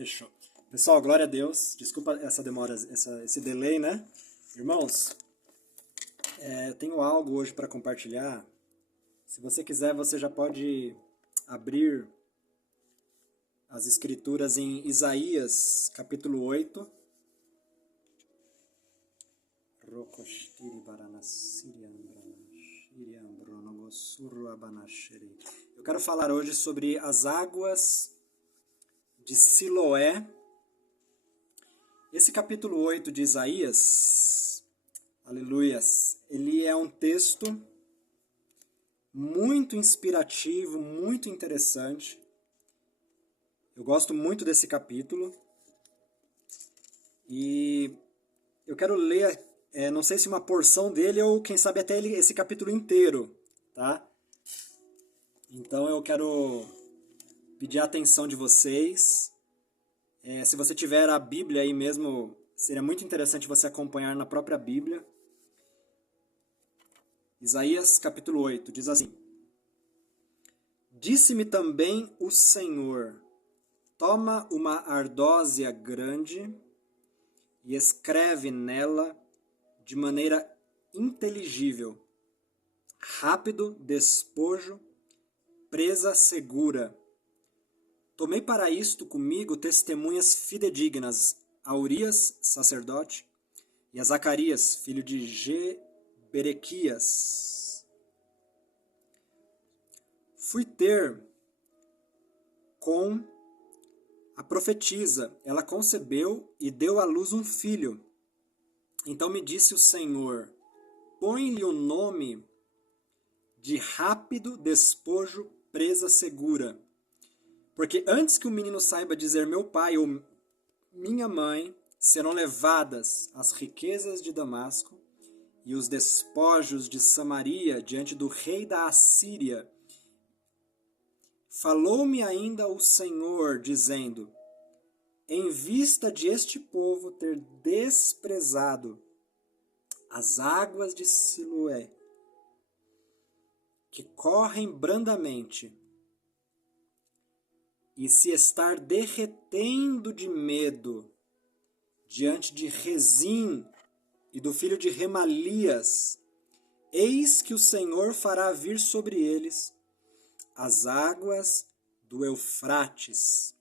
Fechou. Pessoal, glória a Deus. Desculpa essa demora, esse delay, né? Irmãos, eu tenho algo hoje para compartilhar. Se você quiser, você já pode abrir as escrituras em Isaías, capítulo 8. Eu quero falar hoje sobre as águas de Siloé. Esse capítulo 8 de Isaías, aleluias, ele é um texto muito inspirativo, muito interessante. Eu gosto muito desse capítulo. E eu quero ler, não sei se uma porção dele ou quem sabe até esse capítulo inteiro, tá? Então eu quero pedir a atenção de vocês. Se você tiver a Bíblia aí mesmo, seria muito interessante você acompanhar na própria Bíblia. Isaías capítulo 8 diz assim: Disse-me também o Senhor, toma uma ardósia grande e escreve nela de maneira inteligível: rápido despojo, presa segura. Tomei para isto comigo testemunhas fidedignas, a Urias, sacerdote, e a Zacarias, filho de Berequias. Fui ter com a profetisa, ela concebeu e deu à luz um filho. Então me disse o Senhor, põe-lhe o nome de rápido despojo, presa segura. Porque antes que o menino saiba dizer meu pai ou minha mãe, serão levadas as riquezas de Damasco e os despojos de Samaria diante do rei da Assíria. Falou-me ainda o Senhor, dizendo: em vista de este povo ter desprezado as águas de Siloé, que correm brandamente, e se estar derretendo de medo diante de Rezim e do filho de Remalias, eis que o Senhor fará vir sobre eles as águas do Eufrates,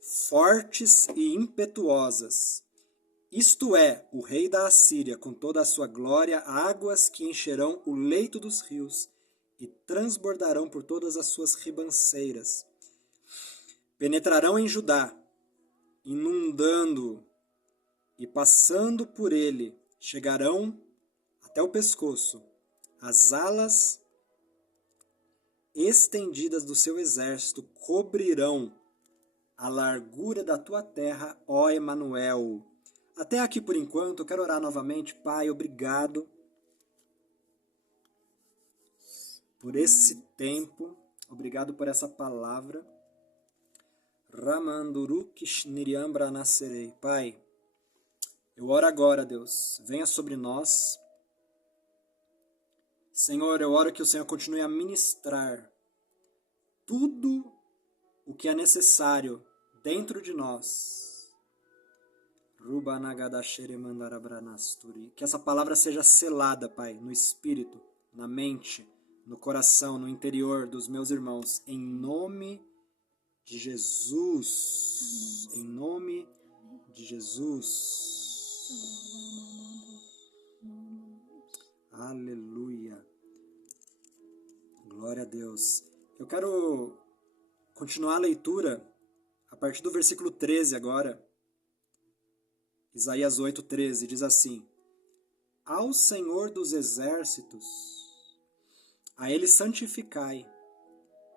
fortes e impetuosas, isto é, o rei da Assíria, com toda a sua glória, águas que encherão o leito dos rios e transbordarão por todas as suas ribanceiras. Penetrarão em Judá, inundando-o, e passando por ele, chegarão até o pescoço. As alas estendidas do seu exército cobrirão a largura da tua terra, ó Emanuel. Até aqui por enquanto, eu quero orar novamente. Pai, obrigado por esse tempo, obrigado por essa palavra. Ramandurukishniriambra nascerei. Pai, eu oro agora, Deus, venha sobre nós. Senhor, eu oro que o Senhor continue a ministrar tudo o que é necessário dentro de nós. Que essa palavra seja selada, Pai, no espírito, na mente, no coração, no interior dos meus irmãos, em nome de Jesus. Em nome de Jesus. Aleluia. Glória a Deus. Eu quero continuar a leitura a partir do versículo 13 agora. Isaías 8:13 diz assim: ao Senhor dos exércitos, a Ele santificai,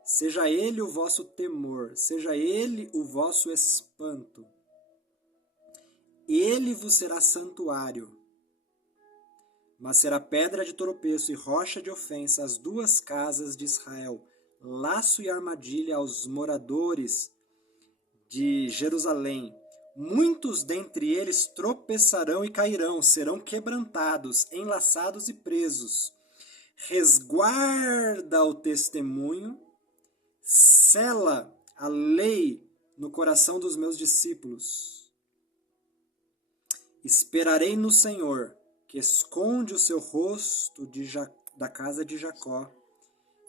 seja Ele o vosso temor, seja Ele o vosso espanto. Ele vos será santuário, mas será pedra de tropeço e rocha de ofensa às duas casas de Israel, laço e armadilha aos moradores de Jerusalém. Muitos dentre eles tropeçarão e cairão, serão quebrantados, enlaçados e presos. Resguarda o testemunho, sela a lei no coração dos meus discípulos. Esperarei no Senhor, que esconde o seu rosto da casa de Jacó,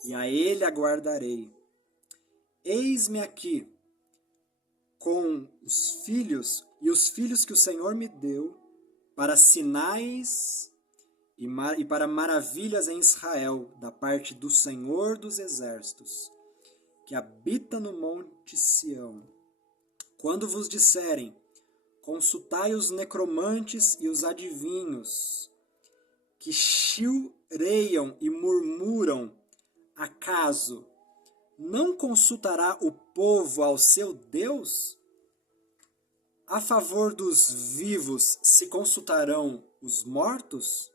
e a ele aguardarei. Eis-me aqui, com os filhos que o Senhor me deu, para sinais e para maravilhas em Israel, da parte do Senhor dos Exércitos, que habita no monte Sião. Quando vos disserem, consultai os necromantes e os adivinhos, que chilreiam e murmuram, acaso não consultará o povo ao seu Deus? A favor dos vivos se consultarão os mortos?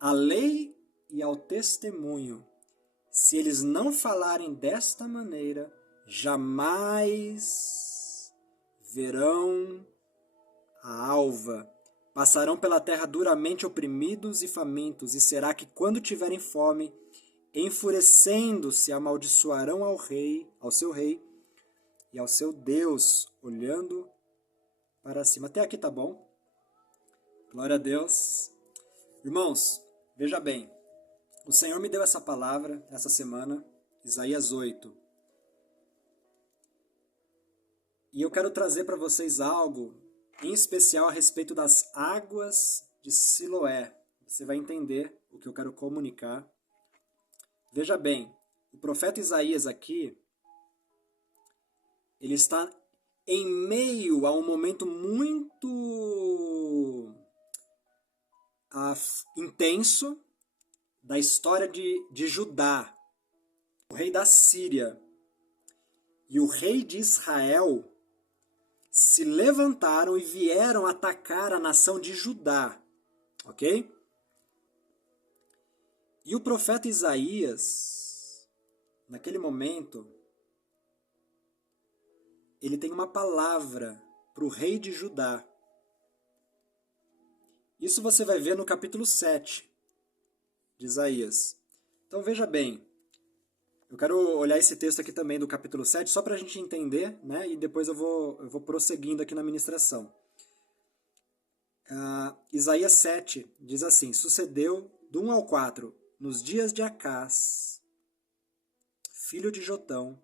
À lei e ao testemunho, se eles não falarem desta maneira, jamais verão a alva. Passarão pela terra duramente oprimidos e famintos, e será que quando tiverem fome, enfurecendo-se, amaldiçoarão ao seu rei e ao seu Deus, olhando para cima. Até aqui tá bom? Glória a Deus. Irmãos, veja bem, o Senhor me deu essa palavra essa semana, Isaías 8. E eu quero trazer para vocês algo, em especial a respeito das águas de Siloé. Você vai entender o que eu quero comunicar. Veja bem, o profeta Isaías aqui, ele está em meio a um momento muito intenso da história de Judá, o rei da Síria e o rei de Israel se levantaram e vieram atacar a nação de Judá, ok? E o profeta Isaías, naquele momento, ele tem uma palavra para o rei de Judá. Isso você vai ver no capítulo 7 de Isaías. Então veja bem, eu quero olhar esse texto aqui também do capítulo 7, só para a gente entender, né? E depois eu vou prosseguindo aqui na ministração. Isaías 7 diz assim: sucedeu do 1 ao 4, nos dias de Acás, filho de Jotão,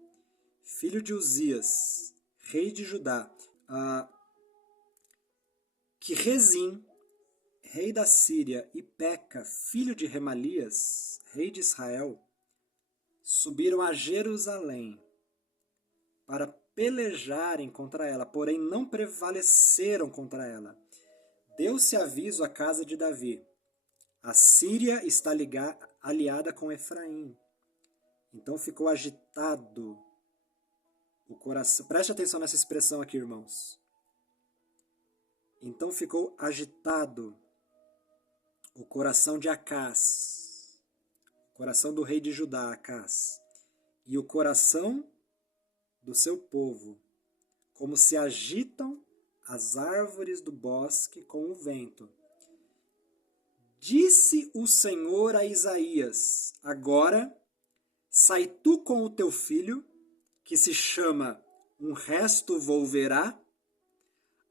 filho de Uzias, rei de Judá, que Rezim, rei da Síria, e Peca, filho de Remalias, rei de Israel, subiram a Jerusalém para pelejarem contra ela, porém não prevaleceram contra ela. Deu-se aviso à casa de Davi: a Síria está aliada com Efraim. Então ficou agitado o coração. Preste atenção nessa expressão aqui, irmãos. Então ficou agitado o coração de Acás, o coração do rei de Judá, Acás, e o coração do seu povo, como se agitam as árvores do bosque com o vento. Disse o Senhor a Isaías: agora sai tu com o teu filho, que se chama Um Resto Volverá,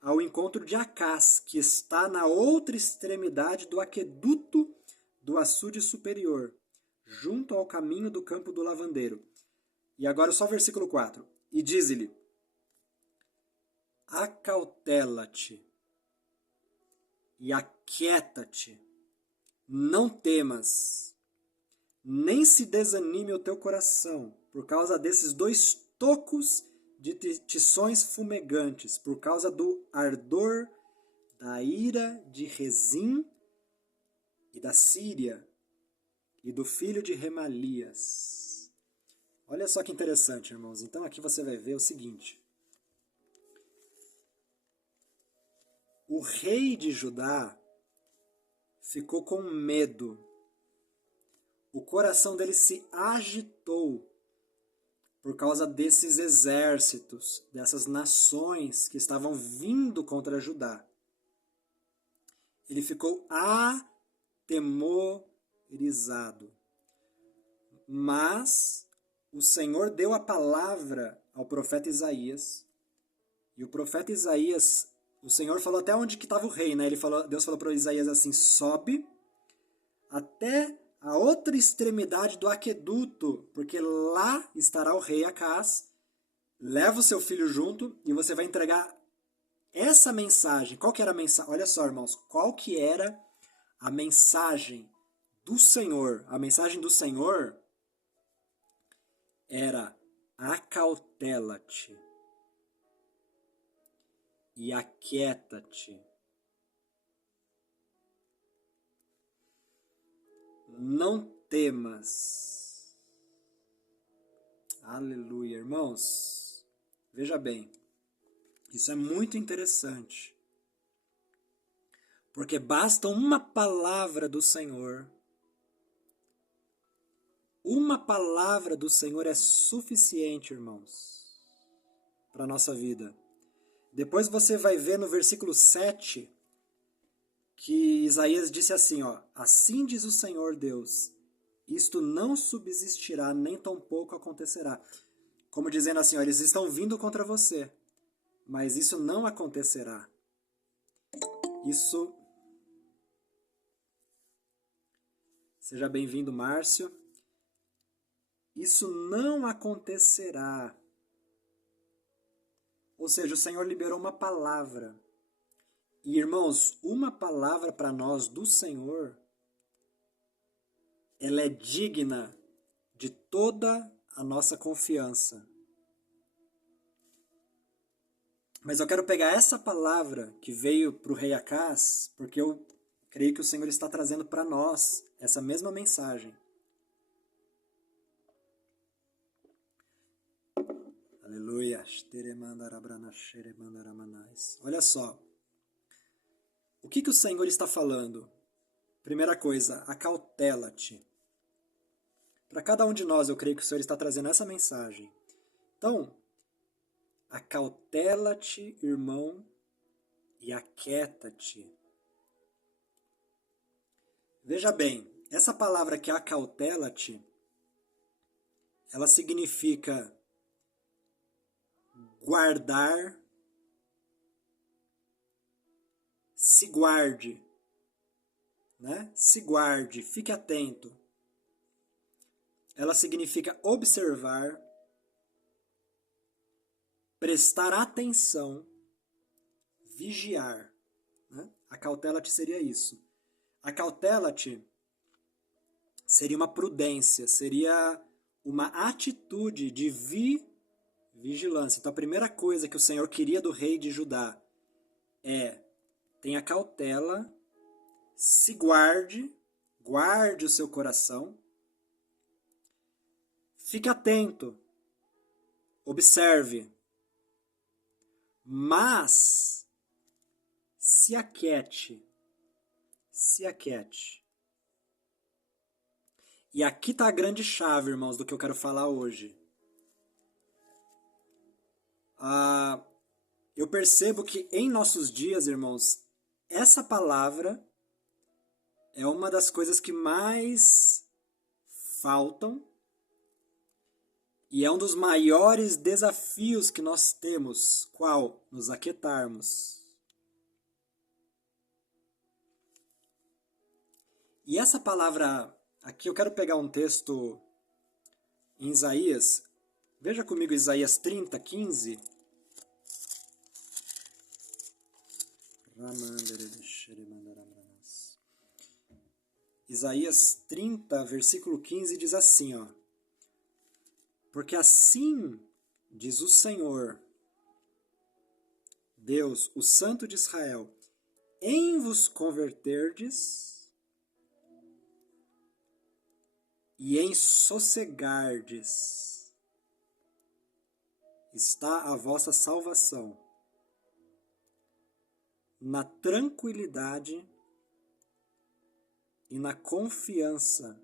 ao encontro de Acás, que está na outra extremidade do aqueduto do açude superior, junto ao caminho do campo do lavandeiro. E agora só o versículo 4. E diz-lhe: acautela-te e aquieta-te, não temas, nem se desanime o teu coração, por causa desses dois tocos de tições fumegantes, por causa do ardor da ira de Rezim e da Síria e do filho de Remalias. Olha só que interessante, irmãos. Então aqui você vai ver o seguinte: o rei de Judá ficou com medo. O coração dele se agitou por causa desses exércitos, dessas nações que estavam vindo contra Judá. Ele ficou atemorizado. Mas o Senhor deu a palavra ao profeta Isaías, e o profeta Isaías, o Senhor falou até onde que estava o rei, né? Deus falou para Isaías assim, sobe até a outra extremidade do aqueduto, porque lá estará o rei Acaz, leva o seu filho junto e você vai entregar essa mensagem. Qual que era a mensagem? Olha só, irmãos, qual que era a mensagem do Senhor? A mensagem do Senhor era: acautela-te e aquieta-te. Não temas. Aleluia, irmãos. Veja bem, isso é muito interessante. Porque basta uma palavra do Senhor. Uma palavra do Senhor é suficiente, irmãos, para a nossa vida. Depois você vai ver no versículo 7 que Isaías disse assim, ó, assim diz o Senhor Deus, isto não subsistirá, nem tampouco acontecerá. Como dizendo assim, ó, eles estão vindo contra você, mas isso não acontecerá. Isso... Seja bem-vindo, Márcio. Isso não acontecerá. Ou seja, o Senhor liberou uma palavra. E, irmãos, uma palavra para nós do Senhor, ela é digna de toda a nossa confiança. Mas eu quero pegar essa palavra que veio para o rei Acaz, porque eu creio que o Senhor está trazendo para nós essa mesma mensagem. Aleluia. Olha só. O que o Senhor está falando? Primeira coisa, acautela-te. Para cada um de nós, eu creio que o Senhor está trazendo essa mensagem. Então, acautela-te, irmão, e aquieta-te. Veja bem, essa palavra que acautela-te, ela significa guardar, se guarde, né? Se guarde, fique atento. Ela significa observar, prestar atenção, vigiar. Né? Acautela-te seria isso. Acautela-te seria uma prudência, seria uma atitude de vigilância. Então a primeira coisa que o Senhor queria do rei de Judá é: tenha cautela, se guarde, guarde o seu coração, fique atento, observe, mas se aquiete, se aquiete. E aqui está a grande chave, irmãos, do que eu quero falar hoje. Eu percebo que em nossos dias, irmãos, essa palavra é uma das coisas que mais faltam e é um dos maiores desafios que nós temos. Qual? Nos aquietarmos. E essa palavra, aqui eu quero pegar um texto em Isaías. Veja comigo Isaías 30, 15. Isaías 30, versículo 15 diz assim, ó: porque assim diz o Senhor, Deus, o Santo de Israel, em vos converterdes e em sossegardes está a vossa salvação, na tranquilidade e na confiança,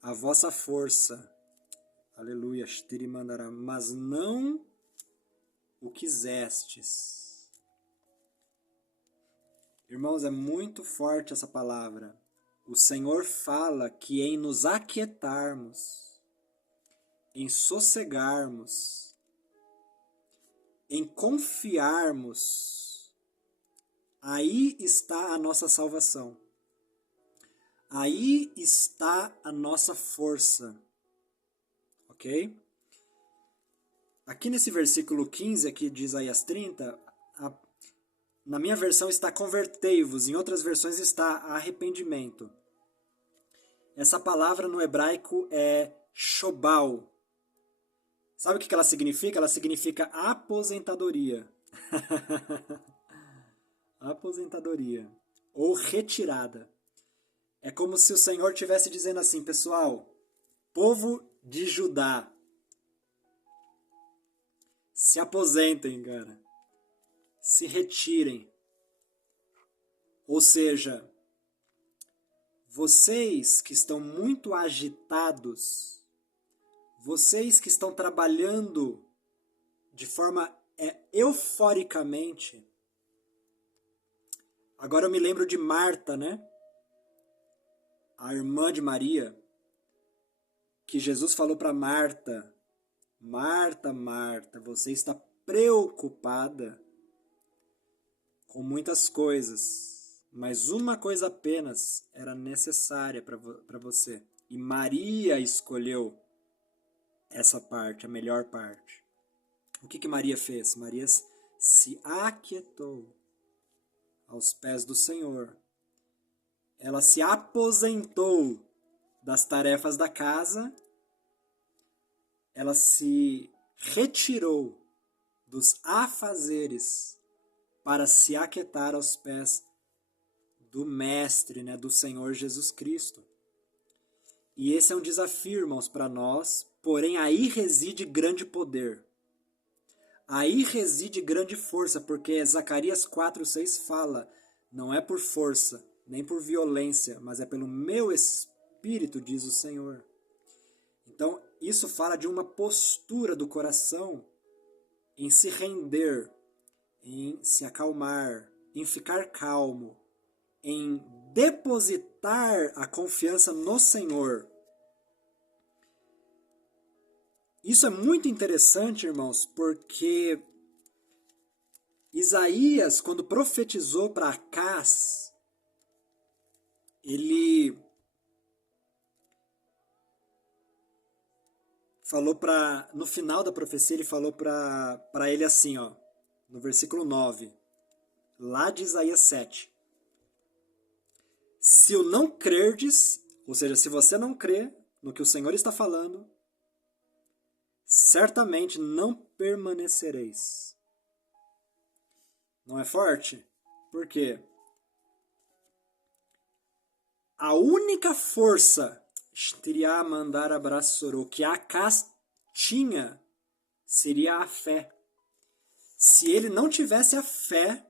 a vossa força. Aleluia, mas não o quisestes. Irmãos, é muito forte essa palavra. o Senhor fala que em nos aquietarmos, em sossegarmos, em confiarmos, aí está a nossa salvação. Aí está a nossa força. Ok? Aqui nesse versículo 15 aqui de Isaías 30, na minha versão está convertei-vos, em outras versões está arrependimento. Essa palavra no hebraico é shobal. Sabe o que ela significa? Ela significa aposentadoria. Aposentadoria. Ou retirada. É como se o Senhor estivesse dizendo assim, pessoal, povo de Judá, se aposentem, cara. Se retirem. Ou seja, vocês que estão muito agitados, vocês que estão trabalhando de forma euforicamente. Agora eu me lembro de Marta, né? A irmã de Maria, que Jesus falou para Marta, Marta, Marta, você está preocupada com muitas coisas, mas uma coisa apenas era necessária para você. E Maria escolheu essa parte, a melhor parte. O que Maria fez? Maria se aquietou aos pés do Senhor. Ela se aposentou das tarefas da casa, ela se retirou dos afazeres para se aquietar aos pés do Mestre, né, do Senhor Jesus Cristo. E esse é um desafio, irmãos, para nós, porém aí reside grande poder. Aí reside grande força, porque Zacarias 4:6 fala, não é por força, nem por violência, mas é pelo meu Espírito, diz o Senhor. Então, isso fala de uma postura do coração em se render, em se acalmar, em ficar calmo, em depositar a confiança no Senhor. Isso é muito interessante, irmãos, porque Isaías, quando profetizou para Acaz, ele falou no final da profecia, ele falou para ele assim, ó, no versículo 9, lá de Isaías 7. Se o não crerdes, ou seja, se você não crê no que o Senhor está falando, certamente não permanecereis. Não é forte? Por quê? A única força que Acaz tinha seria a fé. Se ele não tivesse a fé,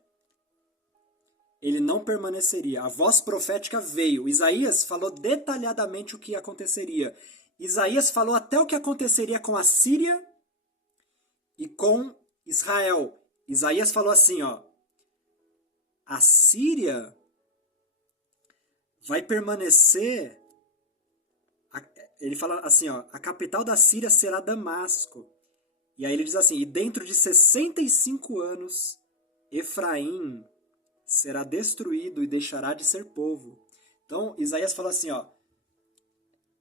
ele não permaneceria. A voz profética veio. Isaías falou detalhadamente o que aconteceria. Isaías falou até o que aconteceria com a Síria e com Israel. Isaías falou assim, ó, a Síria vai permanecer, ele fala assim, ó, a capital da Síria será Damasco. E aí ele diz assim, e dentro de 65 anos, Efraim será destruído e deixará de ser povo. Então, Isaías fala assim, ó,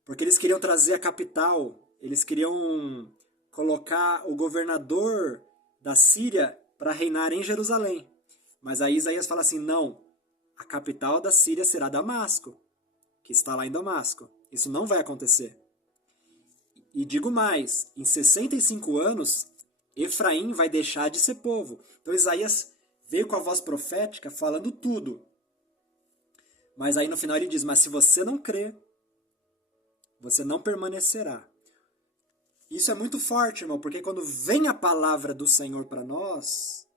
porque eles queriam trazer a capital, eles queriam colocar o governador da Síria para reinar em Jerusalém. Mas aí Isaías fala assim, não, a capital da Síria será Damasco, que está lá em Damasco. Isso não vai acontecer. E digo mais, em 65 anos, Efraim vai deixar de ser povo. Então Isaías veio com a voz profética falando tudo. Mas aí no final ele diz, mas se você não crer, você não permanecerá. Isso é muito forte, irmão, porque quando vem a palavra do Senhor para nós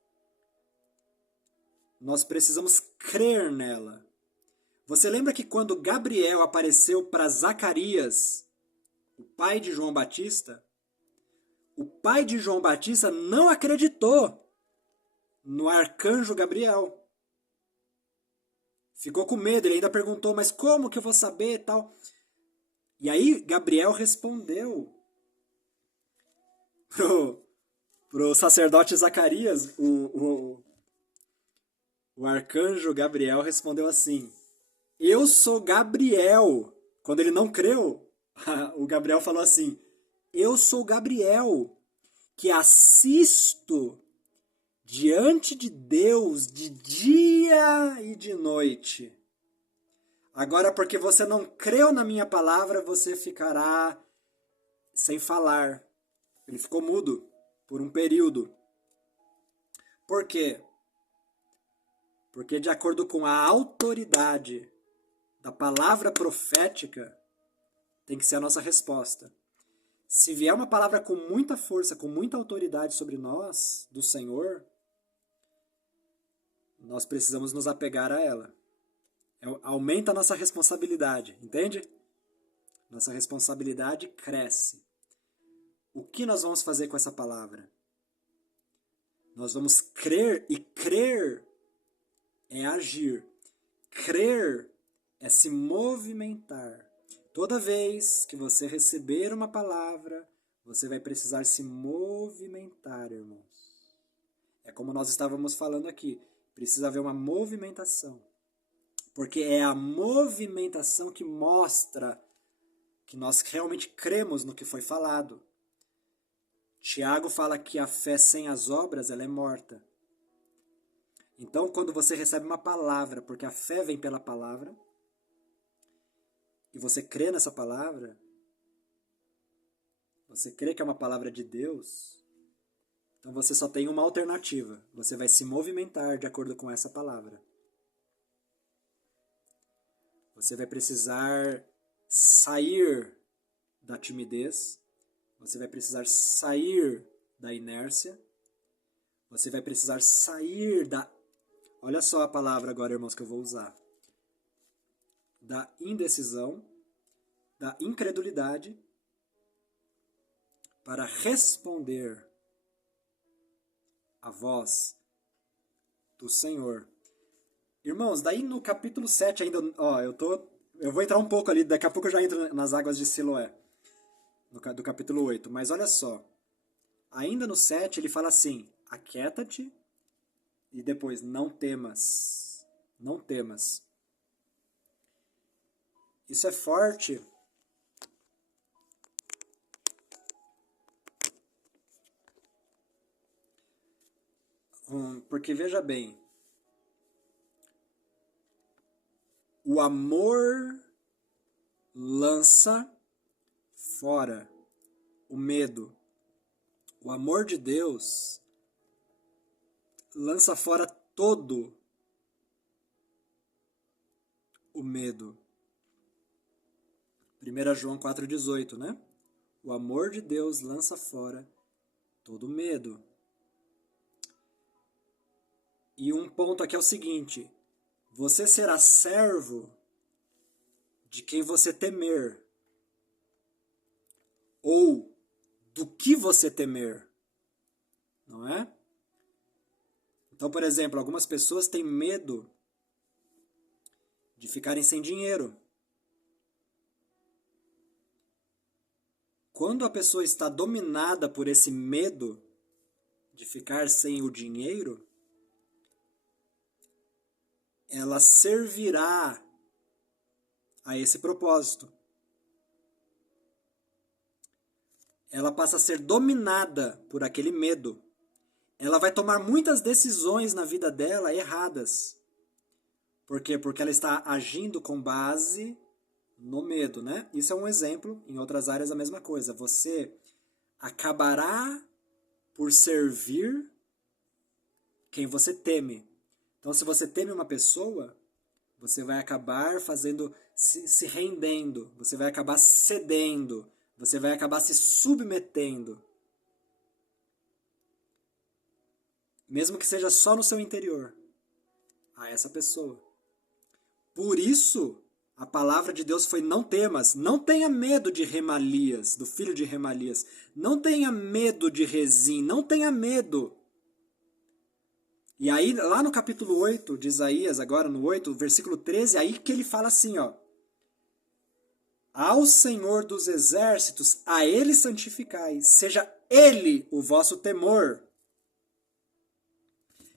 precisamos crer nela. Você lembra que quando Gabriel apareceu para Zacarias, o pai de João Batista, o pai de João Batista não acreditou no arcanjo Gabriel. ficou com medo, ele ainda perguntou, mas como que eu vou saber e tal? E aí Gabriel respondeu pro sacerdote Zacarias, o arcanjo Gabriel respondeu assim, eu sou Gabriel. Quando ele não creu, o Gabriel falou assim, eu sou Gabriel, que assisto diante de Deus de dia e de noite. Agora, porque você não creu na minha palavra, você ficará sem falar. Ele ficou mudo por um período. Por quê? Porque de acordo com a autoridade da palavra profética, tem que ser a nossa resposta. Se vier uma palavra com muita força, com muita autoridade sobre nós, do Senhor, nós precisamos nos apegar a ela. Aumenta a nossa responsabilidade, entende? Nossa responsabilidade cresce. O que nós vamos fazer com essa palavra? Nós vamos crer, e crer é agir. Crer é se movimentar. Toda vez que você receber uma palavra, você vai precisar se movimentar, irmãos. É como nós estávamos falando aqui. Precisa haver uma movimentação. Porque é a movimentação que mostra que nós realmente cremos no que foi falado. Tiago fala que a fé sem as obras, ela é morta. Então, quando você recebe uma palavra, porque a fé vem pela palavra, e você crê nessa palavra, você crê que é uma palavra de Deus, então você só tem uma alternativa. Você vai se movimentar de acordo com essa palavra. Você vai precisar sair da timidez, você vai precisar sair da inércia, você vai precisar sair da... Olha só a palavra agora, irmãos, que eu vou usar. Da indecisão, da incredulidade, para responder à voz do Senhor. Irmãos, daí no capítulo 7 ainda, ó, eu vou entrar um pouco ali, daqui a pouco eu já entro nas águas de Siloé, do capítulo 8, mas olha só, ainda no 7 ele fala assim, aquieta-te, e depois, não temas, não temas. Isso é forte, porque veja bem, o amor lança fora o medo. O amor de Deus lança fora todo o medo. 1 João 4,18, né? O amor de Deus lança fora todo o medo. E um ponto aqui é o seguinte, você será servo de quem você temer, ou do que você temer, não é? Então, por exemplo, algumas pessoas têm medo de ficarem sem dinheiro. Quando a pessoa está dominada por esse medo de ficar sem o dinheiro, ela servirá a esse propósito. Ela passa a ser dominada por aquele medo. Ela vai tomar muitas decisões na vida dela erradas. Por quê? Porque ela está agindo com base no medo, né? Isso é um exemplo. Em outras áreas a mesma coisa. Você acabará por servir quem você teme. Então, se você teme uma pessoa, você vai acabar se rendendo, você vai acabar cedendo, você vai acabar se submetendo. Mesmo que seja só no seu interior, a essa pessoa. Por isso, a palavra de Deus foi: não temas, não tenha medo de Remalias, do filho de Remalias. Não tenha medo de Rezim, não tenha medo. E aí, lá no capítulo 8 de Isaías, agora no 8, versículo 13, aí que ele fala assim, ó. Ao Senhor dos exércitos, a ele santificai, seja ele o vosso temor,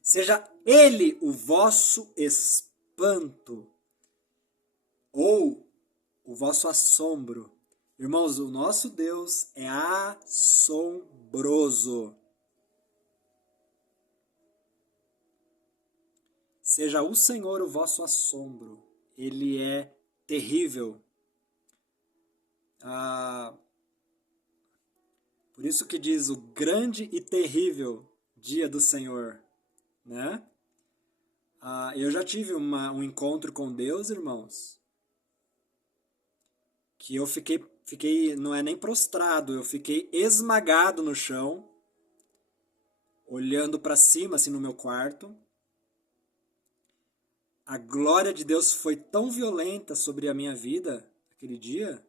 seja ele o vosso espanto, ou o vosso assombro. Irmãos, o nosso Deus é assombroso. Seja o Senhor o vosso assombro. Ele é terrível. Por isso que diz o grande e terrível dia do Senhor, né? Eu já tive um encontro com Deus, irmãos, que eu fiquei, não é nem prostrado, eu fiquei esmagado no chão, olhando para cima, assim, no meu quarto. A glória de Deus foi tão violenta sobre a minha vida aquele dia,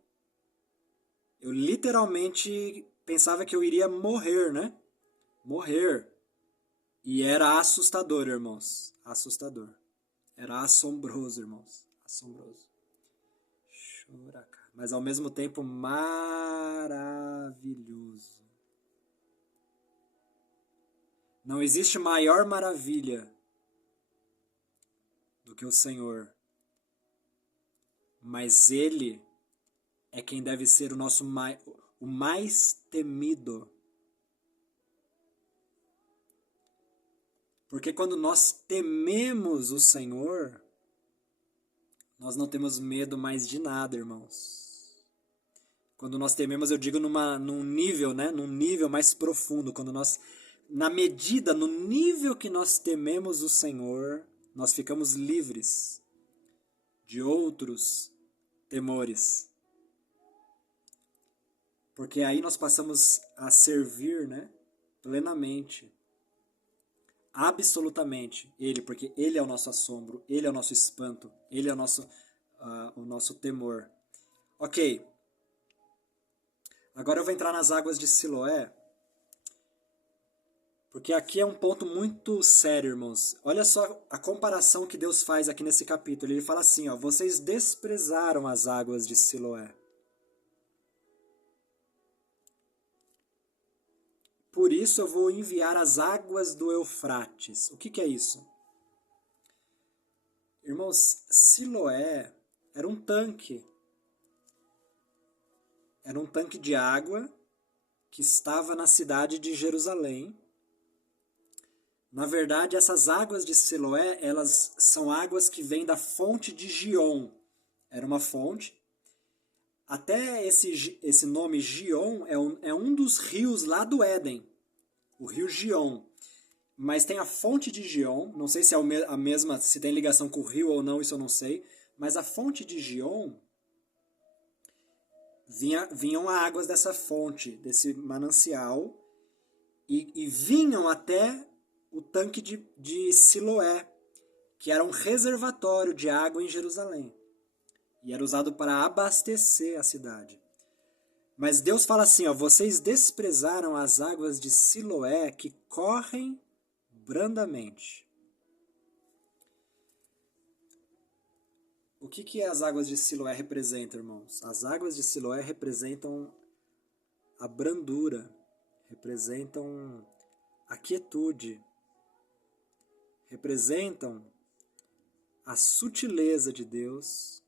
eu literalmente pensava que eu iria morrer, né? Morrer. E era assustador, irmãos. Assustador. Era assombroso, irmãos. Assombroso. Mas ao mesmo tempo maravilhoso. Não existe maior maravilha do que o Senhor. Mas Ele é quem deve ser o mais temido. Porque quando nós tememos o Senhor, nós não temos medo mais de nada, irmãos. Quando nós tememos, eu digo num nível, né? Num nível mais profundo. Quando nós, na medida, no nível que nós tememos o Senhor, nós ficamos livres de outros temores. Porque aí nós passamos a servir, né? Plenamente. Absolutamente Ele, porque Ele é o nosso assombro, Ele é o nosso espanto, Ele é o nosso temor. Ok. Agora eu vou entrar nas águas de Siloé, porque aqui é um ponto muito sério, irmãos. Olha só a comparação que Deus faz aqui nesse capítulo. Ele fala assim, ó, vocês desprezaram as águas de Siloé. Por isso eu vou enviar as águas do Eufrates. O que é isso? Irmãos, Siloé era um tanque. Era um tanque de água que estava na cidade de Jerusalém. Na verdade, essas águas de Siloé, elas são águas que vêm da fonte de Gion. Era uma fonte. Até esse nome Gion é um dos rios lá do Éden. O rio Gion. Mas tem a fonte de Gion. Não sei se é a mesma, se tem ligação com o rio ou não, isso eu não sei. Mas a fonte de Gion, vinham águas dessa fonte, desse manancial, e vinham até o tanque de Siloé, que era um reservatório de água em Jerusalém. E era usado para abastecer a cidade. Mas Deus fala assim, ó, vocês desprezaram as águas de Siloé que correm brandamente. O que as águas de Siloé representam, irmãos? As águas de Siloé representam a brandura, representam a quietude, representam a sutileza de Deus,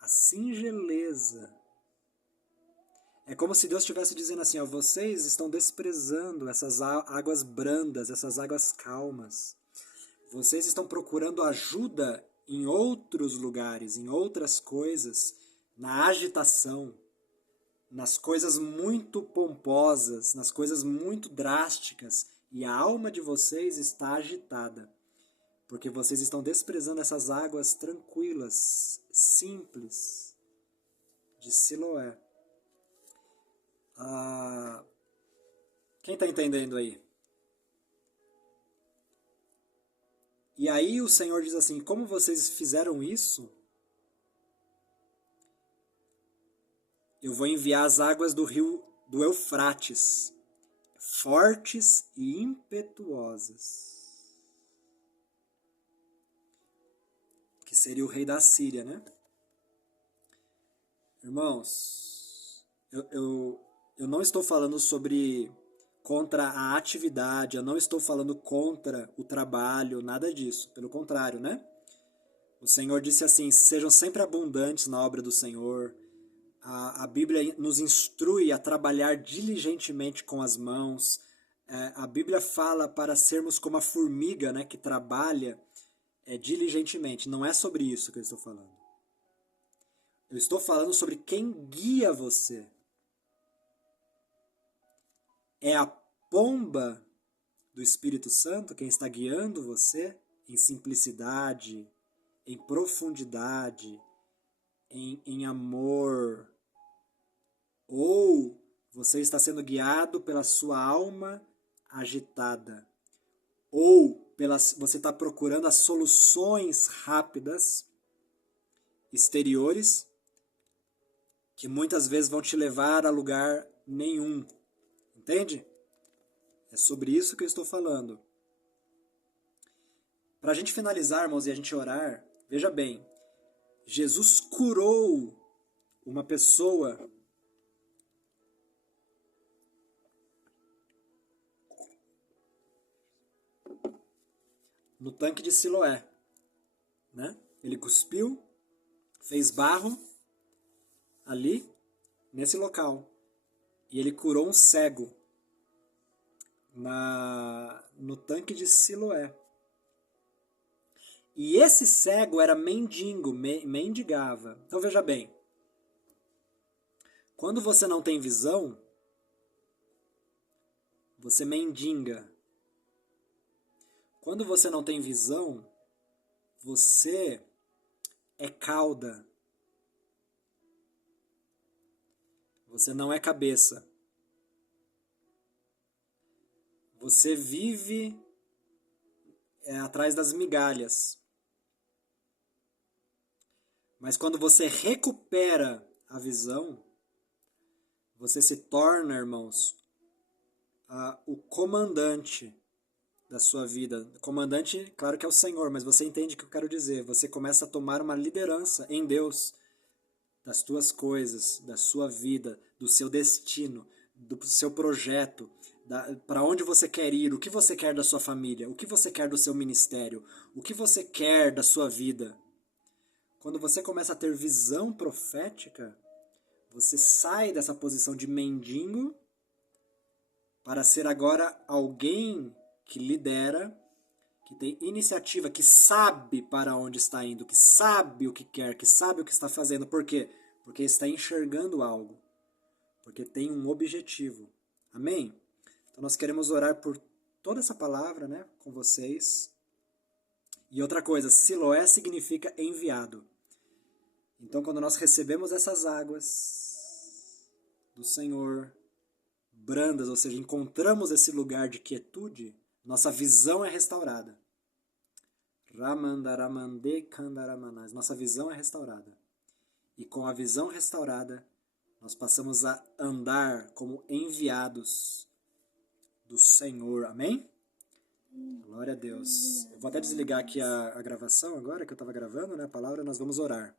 a singeleza. É como se Deus estivesse dizendo assim, ó, vocês estão desprezando essas águas brandas, essas águas calmas. Vocês estão procurando ajuda em outros lugares, em outras coisas, na agitação, nas coisas muito pomposas, nas coisas muito drásticas, e a alma de vocês está agitada, porque vocês estão desprezando essas águas tranquilas, simples, de Siloé. Quem está entendendo aí? E aí o Senhor diz assim, como vocês fizeram isso, eu vou enviar as águas do rio do Eufrates, fortes e impetuosas. que seria o rei da Síria, né? Irmãos, eu não estou falando sobre contra a atividade, eu não estou falando contra o trabalho, nada disso. Pelo contrário, né? O Senhor disse assim, sejam sempre abundantes na obra do Senhor. A Bíblia nos instrui a trabalhar diligentemente com as mãos. A Bíblia fala para sermos como a formiga, né, que trabalha diligentemente. Não é sobre isso que eu estou falando. Eu estou falando sobre quem guia você. É a pomba do Espírito Santo quem está guiando você em simplicidade, em profundidade, em amor. Ou você está sendo guiado pela sua alma agitada. Ou você está procurando as soluções rápidas, exteriores, que muitas vezes vão te levar a lugar nenhum. Entende? É sobre isso que eu estou falando. Para a gente finalizar, irmãos, e a gente orar, veja bem, Jesus curou uma pessoa no tanque de Siloé, né? Ele cuspiu, fez barro ali, nesse local, e ele curou um cego no tanque de Siloé. E esse cego era mendigo, mendigava. Então veja bem, quando você não tem visão, você mendiga. Quando você não tem visão, você é cauda. Você não é cabeça. Você vive atrás das migalhas. Mas quando você recupera a visão, você se torna, irmãos, o comandante da sua vida. Comandante, claro que é o Senhor, mas você entende o que eu quero dizer. Você começa a tomar uma liderança em Deus das tuas coisas, da sua vida, do seu destino, do seu projeto, para onde você quer ir, o que você quer da sua família, o que você quer do seu ministério, o que você quer da sua vida. Quando você começa a ter visão profética, você sai dessa posição de mendigo para ser agora alguém que lidera, que tem iniciativa, que sabe para onde está indo, que sabe o que quer, que sabe o que está fazendo. Por quê? Porque está enxergando algo. Porque tem um objetivo. Amém? Então nós queremos orar por toda essa palavra, né, com vocês. E outra coisa, Siloé significa enviado. Então quando nós recebemos essas águas do Senhor, brandas, ou seja, encontramos esse lugar de quietude, nossa visão é restaurada. Ramandaramande Kandaramanás. Nossa visão é restaurada. E com a visão restaurada, nós passamos a andar como enviados do Senhor. Amém? Glória a Deus. Eu vou até desligar aqui a gravação agora, que eu estava gravando, né, a palavra, nós vamos orar.